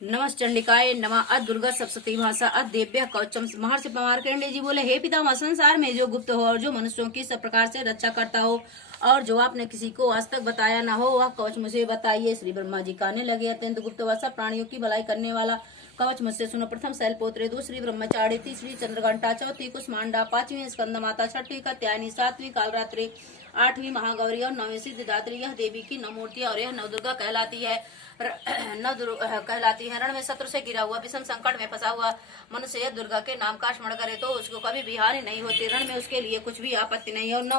नमश्चंडिकाय नमः। अद दुर्गा सप्तशती भाषा अद देव्य कवचम। महर्षि मार्कंडेय जी बोले, हे पितामह, संसार में जो गुप्त हो और जो मनुष्यों की सब प्रकार से रक्षा करता हो और जो आपने किसी को आज तक बताया ना हो, वह कवच मुझे बताइए। श्री ब्रह्मा जी कहने लगे, अत्यंत गुप्त भाषा, प्राणियों की भलाई करने वाला कवच मुझसे सुनो। प्रथम शैलपुत्री, दूसरी ब्रह्मचारी, तीसरी चंद्रघंटा, चौथी कुष्मांडा, पांचवी स्कंद माता, छठी कात्यायनी, सातवीं कालरात्रि, आठवीं महागौरी और नौवीं सिद्धिदात्री। यह देवी की नौ मूर्तियां और यह नवदुर्गा कहलाती है। कहलाती है। रण में शत्रु से गिरा हुआ, विषम संकट में फंसा हुआ मनुष्य यह दुर्गा के नाम का स्मरण करे तो उसको कभी भी हानि नहीं होती। रण में उसके लिए कुछ भी आपत्ति नहीं और न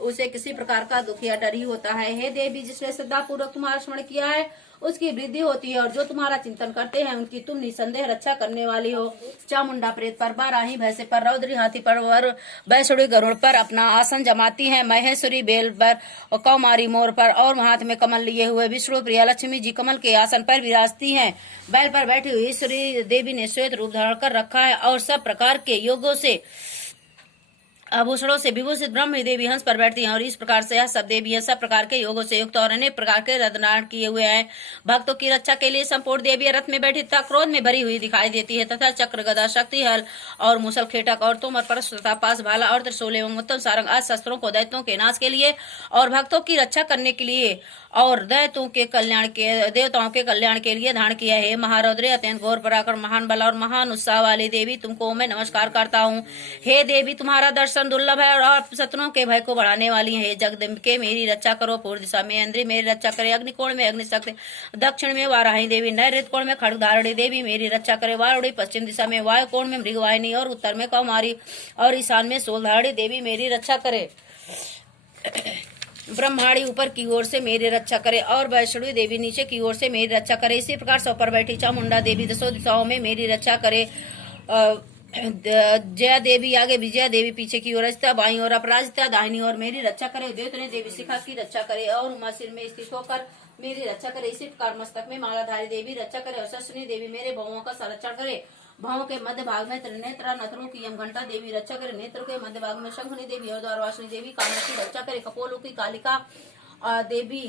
उसे किसी प्रकार का दुख या डर ही होता है। हे देवी, जिसने श्रद्धा पूर्वक तुम्हारा स्मरण किया है उसकी वृद्धि होती है और जो तुम्हारा चिंतन करते हैं उनकी तुम निसंदेह रक्षा करने वाली हो। चामुंडा प्रेत पर, बाराही भैंसे पर, रौद्री हाथी पर और बैसुड़ी गरुड़ पर अपना आसन जमाती है। महेश्वरी बेल पर और कौमारी मोर पर और हाथ में कमल लिए हुए विष्णु प्रिया लक्ष्मी जी कमल के आसन पर विराजती हैं। बैल पर बैठी हुई श्री देवी ने श्वेत रूप धारण कर रखा है और सब प्रकार के योगों से आभूषणों से विभूषित ब्रह्म देवी हंस पर बैठती हैं और इस प्रकार से यह सब देवी सब प्रकार के योगों से युक्त और अनेक प्रकार के रथ धारण किए हुए हैं। भक्तों की रक्षा के लिए संपूर्ण देवी रथ में बैठी तथा क्रोध में भरी हुई दिखाई देती है तथा चक्र गदा शक्ति हल और मुसल खेटक और तोमर परश तथा पास भाला और त्रिशूल एवं उत्तम सारंग आदि शस्त्रों को दैत्यों के नाश के लिए और भक्तों की रक्षा करने के लिए और देवताओं के कल्याण के लिए धारण किया है। महारौद्र, अत्यंत घोर पराक्रम, महान बल और महान उत्साह वाली देवी, तुमको मैं नमस्कार करता हूँ। हे देवी, तुम्हारा दर्शन दुर्लभ है और आप शत्रुओं के भय को बढ़ाने वाली है। जगदम्बिके, मेरी रक्षा करो। पूर्व दिशा में इंद्री, मेरी रक्षा करे। अग्निकोण में अग्निशक्ति, दक्षिण में वाराही देवी, नैऋत्य कोण में खड्गधारिणी देवी, मेरी रक्षा करे। वारुणी, पश्चिम दिशा में वायु कोण में मृगवाहिनी और उत्तर में कौमारी और ईशान में शूलधारिणी देवी, मेरी रक्षा करे। ब्रह्माणी ऊपर की ओर से मेरी रक्षा करे और वैष्णवी देवी नीचे की ओर से मेरी रक्षा करे। इसी प्रकार सौ पर बैठी चामुंडा देवी दसों दिशाओं में मेरी रक्षा करे। जया देवी आगे, विजया देवी पीछे की ओर, अजिता बाईं और अपराजिता दाहिनी और मेरी रक्षा करे। द्योतनी देवी शिखा की रक्षा करे और उमा सिर में स्थित होकर मेरी रक्षा करे। इसी प्रकार मस्तक में मालाधारी देवी रक्षा करे और शस्नी देवी मेरे भवों का संरक्षण करे। भावों के मध्य भाग में त्रिनेत्रा नथनों की यमघंटा देवी रक्षा करे। नेत्र के मध्य भाग में शंखनी देवी और द्वारवासिनी देवी कानों की रक्षा करे। कपोलों की कालिका देवी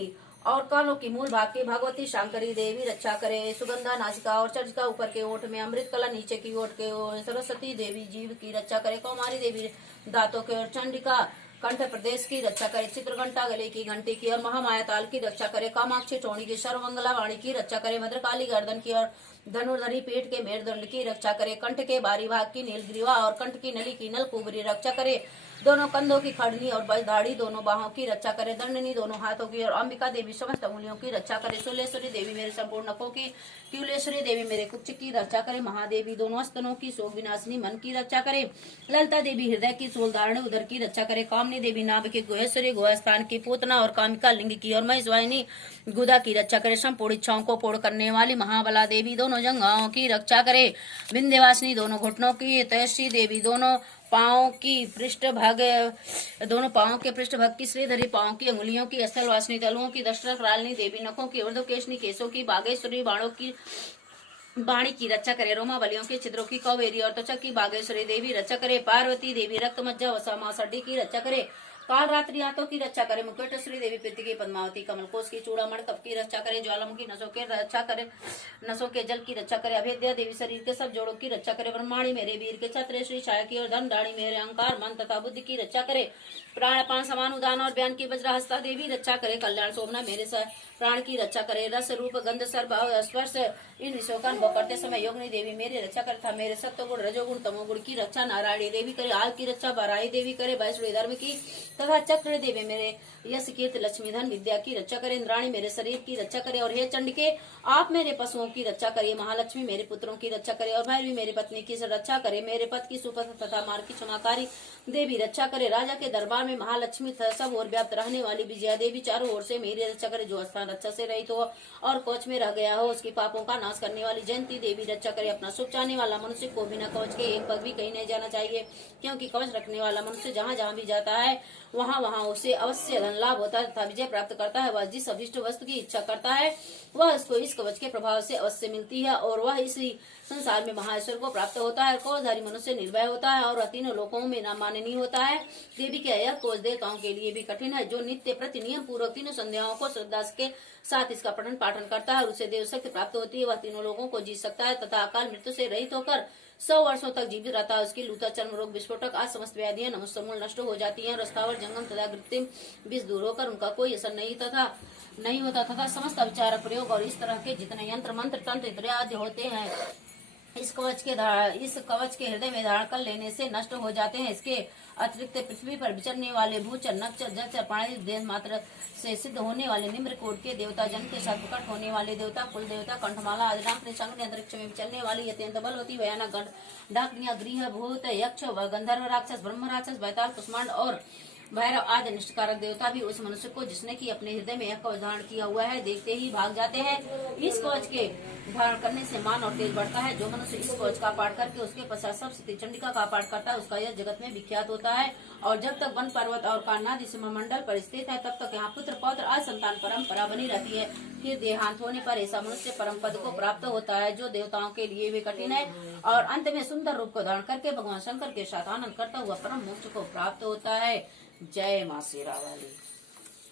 और कानों की मूल भाग की भगवती शांकरी देवी रक्षा करे। सुगंधा नासिका और चर्चिका ऊपर के ओठ में, अमृत कला नीचे की ओठ के सरस्वती देवी जीव की रक्षा करे। कौमारी देवी दांतों के और चंडिका कंठ प्रदेश की रक्षा करे। चित्रघंटा गले की घंटी की और महामाया ताल की रक्षा करे। कामाक्षी टोणी की सर्वमंगला वाणी की रक्षा करे। भद्रकाली गर्दन की और धनुर्धरी पेट के मेरुदंड की रक्षा करे। कंठ के बारी भाग की नीलग्रीवा और कंठ की नली की नलकुबरी रक्षा करे। दोनों कंधों की खड़नी और बजदाड़ी दोनों बाहों की रक्षा करे। दंडनी दोनों हाथों की और अंबिका देवी समस्त अंगुलियों की रक्षा करे। शूलेश्वरी देवी मेरे संपूर्ण नखों की, क्यूलेश्वरी देवी मेरे कुक्ष की रक्षा करे। महादेवी दोनों स्तनों की, शोक विनाशिनी मन की रक्षा करे। ललिता देवी हृदय की, शूल धारण उदर की रक्षा करे। कामनी देवी नाभ के, गुहेश्वरी गुहस्थान की, पूतना और कामिका लिंग की और महेशवाहिनी गुदा की रक्षा करे। संपूर्ण इच्छाओं को पूर्ण करने वाली महाबला देवी दोनों जंघाओं की रक्षा करे। विंध्यवासिनी दोनों घुटनों की, तयश्री देवी दोनों पांवों की पृष्ठभाग, दोनों पांवों के पृष्ठभाग की, श्रीधरी पांवों की अंगुलियों की, अस्थल वासिनी तलुओं की, दशरथ रालिनी देवी नखों की, ऊर्ध्वकेशनी केशों की, बागेश्वरी बाणों की वाणी की रक्षा करे। रोमा बलियों के छिद्रों की, कौवेरी और त्वचा की बागेश्वरी देवी रक्षा करे। पार्वती देवी रक्त मज्जा वसा मासड्डी की रक्षा करे। काल रात्रि हाथों की रक्षा करे। मुकुटेश्वरी देवी पृथ्वी की, पद्मावती कमलकोश की, चूड़ामणि कप की रक्षा करे। ज्वालामुखी नसों के रक्षा करे, नसों के जल की रक्षा करे। अभेद्या देवी शरीर के सब जोड़ों की रक्षा करे। ब्रह्माणी मेरे वीर के छत्र श्री छाया की और धन दाणी मेरे अहंकार मन तथा बुद्धि की रक्षा करे। प्राणपान समान उदान और बयान की वज्रहस्ता देवी रक्षा करे। कल्याण शोभना मेरे प्राण की रक्षा करे। रस रूप गंध सर्प स्पर्श इन विषयों का अनुभव करते समय योगिनी देवी मेरी रक्षा करता। मेरे सत्वगुण रजोगुण तमोगुण की रक्षा नारायणी देवी करे। आल की रक्षा बाराही देवी करे। वैष्णवी धर्म की तथा चक्र देवी मेरे यश कीर्ति लक्ष्मी धन विद्या की रक्षा करे। इंद्राणी मेरे शरीर की रक्षा करे। और हे चंडिके, आप मेरे पशुओं की रक्षा करिए। महालक्ष्मी मेरे पुत्रों की रक्षा करे और भैरवी मेरी पत्नी की रक्षा करे। मेरे पद की सुपथ तथा मार्ग की क्षमाकारी देवी रक्षा करे। राजा के दरबार में महालक्ष्मी सब ओर व्याप्त रहने वाली विजया देवी चारों ओर से मेरी रक्षा करे। जो स्थान रक्षा से रहित हो और कोच में रह गया हो उसकी पापों का नाश करने वाली जयंती देवी रक्षा करे। अपना सुख चाहने वाला मनुष्य को बिना कवच के एक पग भी कहीं नहीं जाना चाहिए, क्योंकि कवच रखने वाला मनुष्य जहाँ जहाँ भी जाता है वहाँ वहाँ उसे अवश्य धन लाभ होता है तथा विजय प्राप्त करता है। वह जिस अभिष्ट वस्तु की इच्छा करता है वह उसको इस कवच के प्रभाव से अवश्य मिलती है और वह इसी संसार में महाईश्वर को प्राप्त होता है। कोषधारी मनुष्य निर्भय होता है और तीनों लोकों में नाम माननीय होता है। देवी का यह कोष देवताओं के लिए भी कठिन है। जो नित्य प्रति नियम पूर्वक तीनों संध्याओं को श्रद्धा के साथ इसका पठन पाठन करता है उसे देव शक्ति प्राप्त होती है। वह वह तीनों लोगों को जीत सकता है तथा अकाल मृत्यु से रहित होकर 100 वर्षों तक जीवित रहता है। उसकी लूता, चर्म रोग, विस्फोटक आज समस्त व्याधियां नमस्तमूल नष्ट हो जाती हैं। रस्तावर, जंगम तथा कृत्रिम विष दूर होकर उनका कोई असर नहीं होता तथा समस्त विचार प्रयोग और इस तरह के जितने यंत्र मंत्र तंत्र इत्यादि होते हैं इस कवच के हृदय में धारण कर लेने से नष्ट हो जाते हैं। इसके अतिरिक्त पृथ्वी पर विचरने वाले भूचर, नक्षर, जलचर प्राणी, देह मात्र से सिद्ध होने वाले निम्र कोट के देवता, जन के साथ प्रकट होने वाले देवता, कुल देवता, कंठमाला आदि नाम संग अंतरिक्ष में विचरने वाली अत्यंत बलवती भयानक डाकनिया, गृह भूत, यक्ष, गंधर्व राक्षस, ब्रह्म राक्षस, बैताल, कुष्मांड और भैरव आदि निष्ठकारक देवता भी उस मनुष्य को जिसने की अपने हृदय में यह कवच धारण किया हुआ है देखते ही भाग जाते हैं। इस कवच के धारण करने से मान और तेज बढ़ता है। जो मनुष्य इस कवच का पाठ करके उसके पश्चात सब सती चंडिका का पाठ करता है उसका यह जगत में विख्यात होता है। और जब तक वन पर्वत और कान्नादि मंडल पर स्थित है तब तक यहाँ पुत्र पौत्र असंतान परंपरा बनी रहती है। फिर देहांत होने पर ऐसा मनुष्य परम पद को प्राप्त होता है जो देवताओं के लिए भी कठिन है और अंत में सुंदर रूप को धारण करके भगवान शंकर के साथ आनंद करता हुआ परम मोक्ष को प्राप्त होता है। जय मां शेरा वाली।